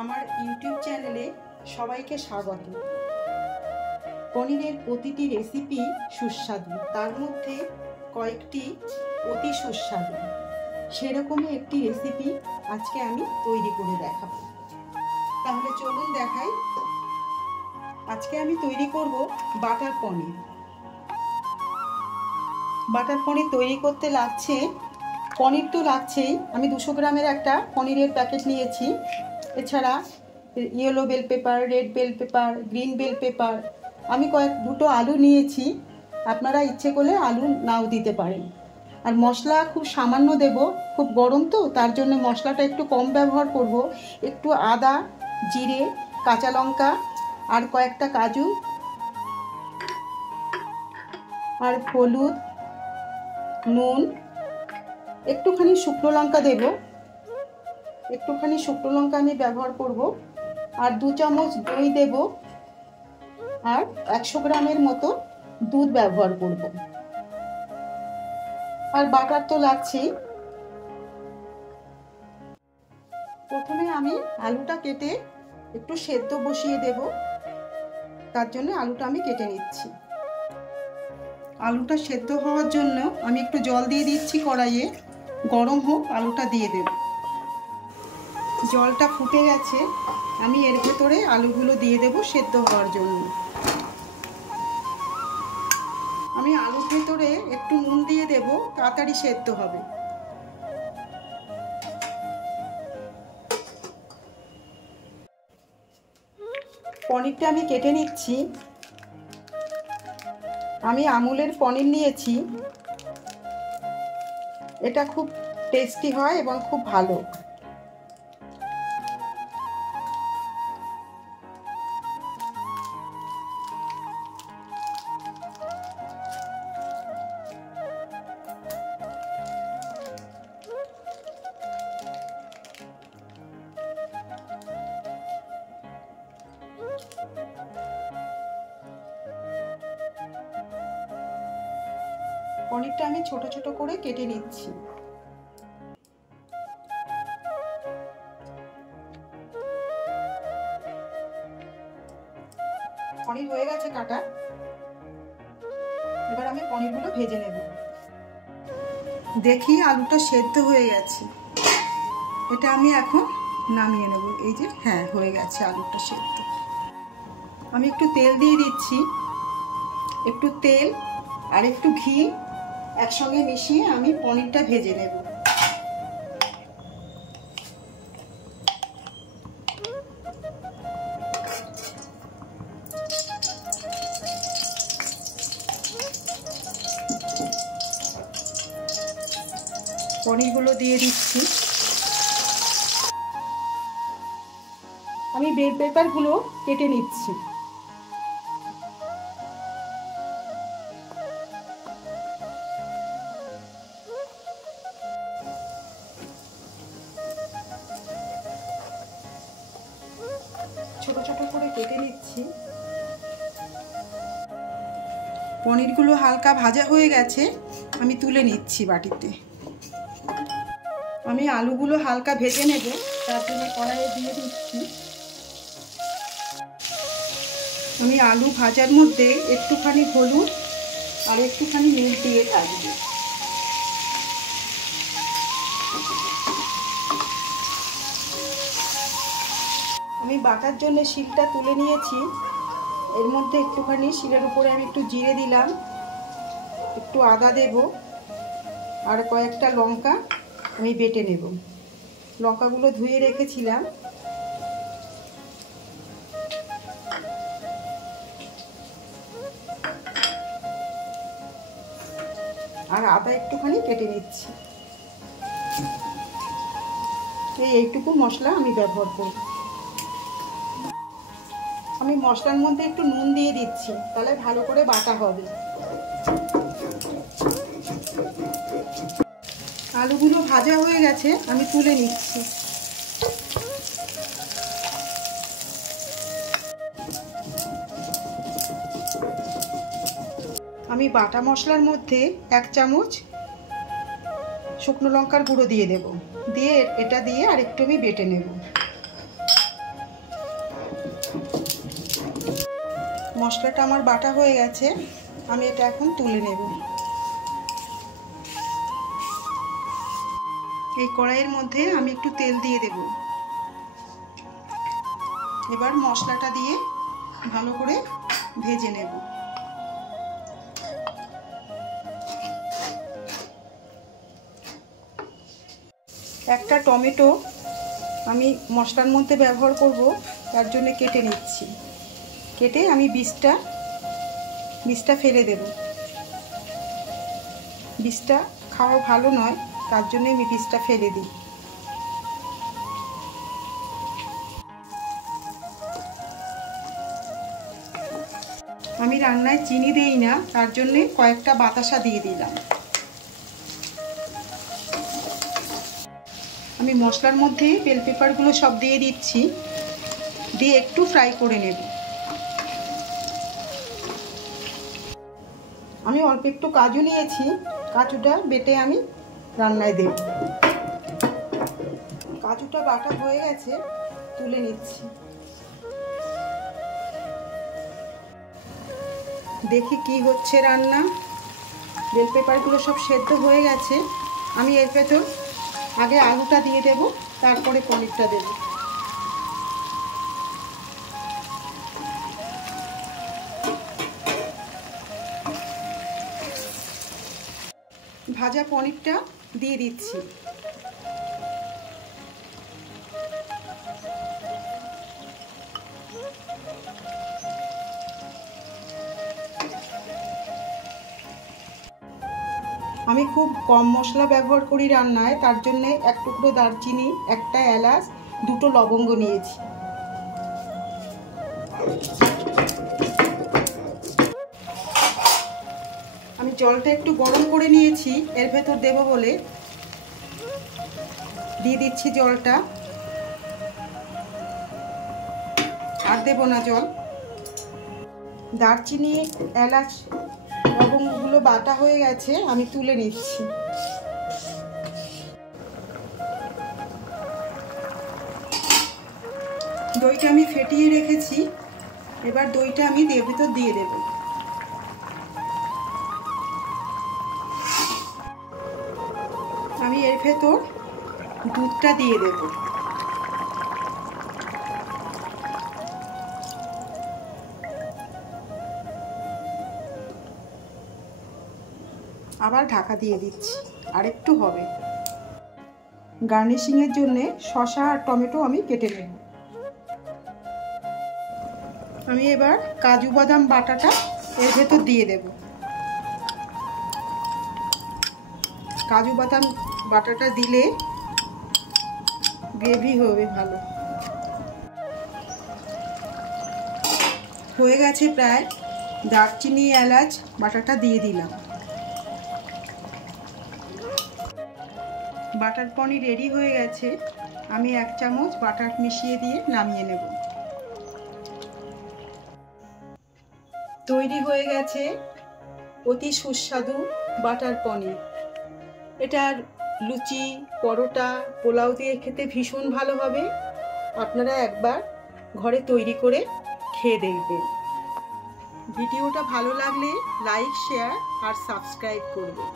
আমার ইউটিউব চ্যানেলে সবাইকে স্বাগত। পনিরের প্রতিটি রেসিপি সুস্বাদু, তার মধ্যে কয়েকটি অতি সুস্বাদু। সেরকমই একটি রেসিপি আজকে আমি তৈরি করে দেখাবো। তাহলে চলুন দেখাই। আজকে আমি তৈরি করব বাটার পনির। বাটার পনির তৈরি করতে লাগছে, পনির তো লাগছেই। আমি 200 গ্রামের একটা পনিরের প্যাকেট নিয়েছি। এছাড়া yellow bell pepper, red bell pepper, green bell pepper, আমি দুটো আলু নিয়েছি। আপনারা ইচ্ছে করলে আলু নাও দিতে পারেন। আর মশলা খুব সামান্য দেব, খুব গরম তো, তার জন্য মশলাটা একটু কম ব্যবহার করব। একটু আদা, জিরে, কাঁচা লঙ্কা আর কয়েকটা কাজু আর হলুদ, নুন, একটুখানি শুকনো লঙ্কা দেব। একটুখানি শুকনো লঙ্কা আমি ব্যবহার করব। আর 2 চামচ দই দেব। আর 100 গ্রামের মতো দুধ ব্যবহার করব। আর বাটার তো লাগছেই। প্রথমে আমি আলুটা কেটে একটু সেদ্ধ বসিয়ে দেব। তার জন্য আলুটা আমি কেটে নিচ্ছি। আলুটা সেদ্ধ হওয়ার জন্য আমি একটু জল দিয়ে দিচ্ছি কড়াইয়ে। গরম হোক, আলুটা দিয়ে দেব। জলটা ফুটে গেছে, আমি এর ভেতরে আলুগুলো দিয়ে দেব সেদ্ধ হওয়ার জন্য। আমি আলুর ভেতরে একটু নুন দিয়ে দেব, তাড়াতাড়ি সেদ্ধ হবে। পনিরটা আমি কেটে নিচ্ছি। আমি আমুলের পনির নিয়েছি। এটা খুব টেস্টি হয় এবং খুব ভালো। পনিরটা আমি ছোট ছোট করে কেটে নিচ্ছি। পনির হয়ে গেছে কাটা। এবার আমি পনিরগুলো ভেজে নেব। দেখি আলুটা সেদ্ধ হয়ে গেছে। এটা আমি এখন নামিয়ে নেব। এই যে, হ্যাঁ, হয়ে গেছে আলুটা সেদ্ধ। আমি একটু তেল দিয়ে দিচ্ছি। একটু তেল আর একটু ঘি একসঙ্গে মিশিয়ে আমি পনিরটা ভেজে নেব। পনিরগুলো দিয়ে দিচ্ছি। আমি বেল পেপারগুলো কেটে নিচ্ছি। ছোট ছোট করে কেটে নিচ্ছি। পনিরগুলো হালকা ভাজা হয়ে গেছে, আমি তুলে নিচ্ছি বাটিতে। আমি আলুগুলো হালকা ভেজে নেব, তার জন্য কড়াইয়ে দিয়ে দিচ্ছি। আমি আলু ভাজার মধ্যে একটুখানি হলুদ আর একটুখানি নুন দিয়ে ভাজবো। আমি বাটার জন্য শিলটা তুলে নিয়েছি। এর মধ্যে একটুখানি শিলের উপরে আমি একটু জিরে দিলাম, একটু আদা দেব, আর কয়েকটা লঙ্কা আমি বেটে নেব। লঙ্কাগুলো ধুয়ে রেখেছিলাম। আর আদা একটুখানি কেটে নিচ্ছি। এইটুকু মশলা আমি ব্যবহার করব। আমি মশলার মধ্যে একটু নুন দিয়ে দিচ্ছি, তাহলে ভালো করে বাটা হবে। আলুগুলো ভাজা হয়ে গেছে, আমি তুলে নিচ্ছি। আমি বাটা মশলার মধ্যে 1 চামচ শুকনো লঙ্কার গুঁড়ো দিয়ে দেব। দিয়ে এটা দিয়ে আর একটু আমি বেটে নেব। মশলাটা আমার বাটা হয়ে গেছে, আমি এটা এখন তুলে নেব। এই কড়াইয়ের মধ্যে আমি একটু তেল দিয়ে দেব। এবার মশলাটা দিয়ে ভালো করে ভেজে নেব। একটা টমেটো আমি মশলার মধ্যে ব্যবহার করব, তার জন্য কেটে নিচ্ছি। কেটে আমি বীজটা ফেলে দেব। বীজটা খাওয়া ভালো নয়, তার জন্য আমি বীজটা ফেলে দিই। আমি রান্নায় চিনি দেই না, তার জন্যে কয়েকটা বাতাসা দিয়ে দিলাম। আমি মশলার মধ্যে বেল পেপারগুলো সব দিয়ে দিচ্ছি, দিয়ে একটু ফ্রাই করে নেব। আমি অল্প একটু কাজু নিয়েছি, কাজুটা বেটে আমি রান্নায় দেব। কাজুটা বাটা হয়ে গেছে, তুলে নিচ্ছি। দেখি কি হচ্ছে রান্না। বেল পেপারগুলো সব সেদ্ধ হয়ে গেছে। আমি এর ভেতর আগে আলুটা দিয়ে দেব, তারপরে পনিরটা দেব। ভাজা পনিরটা দিয়ে দিচ্ছি। আমি খুব কম মশলা ব্যবহার করি রান্নায়, তার জন্য এক টুকরো দারচিনি, একটা এলাচ, দুটো লবঙ্গ নিয়েছি। আমি জলটা একটু গরম করে নিয়েছি এর ভেতর দেব বলে, দিয়ে দিচ্ছি জলটা। আর দেব না জল। দারচিনি, এলাচ, লবঙ্গগুলো বাটা হয়ে গেছে, আমি তুলে নিচ্ছি। দইটা আমি ফেটিয়ে রেখেছি, এবার দইটা আমি এর ভেতর দিয়ে দেব। আমি এর ভেতর দুধটা দিয়ে দেব। আবার ঢাকা দিয়ে দিচ্ছি, আর একটু হবে। গার্নিশিংয়ের জন্য শসা আর টমেটো আমি কেটে নেব। আমি এবার কাজু বাদাম বাটাটা এর ভেতর দিয়ে দেব। কাজু বাদাম বাটাটা দিলে গ্রেভি হবে ভালো। হয়ে গেছে প্রায়। দারচিনি, এলাচ বাটাটা দিয়ে দিলাম। বাটার পনির রেডি হয়ে গেছে। আমি 1 চামচ বাটার মিশিয়ে দিয়ে নামিয়ে নেব। তৈরি হয়ে গেছে অতি সুস্বাদু বাটার পনির। এটার লুচি, পরোটা, পোলাও দিয়ে খেতে ভীষণ ভালো হবে। আপনারা একবার ঘরে তৈরি করে খেয়ে দেখবেন। ভিডিওটা ভালো লাগলে লাইক, শেয়ার আর সাবস্ক্রাইব করবেন।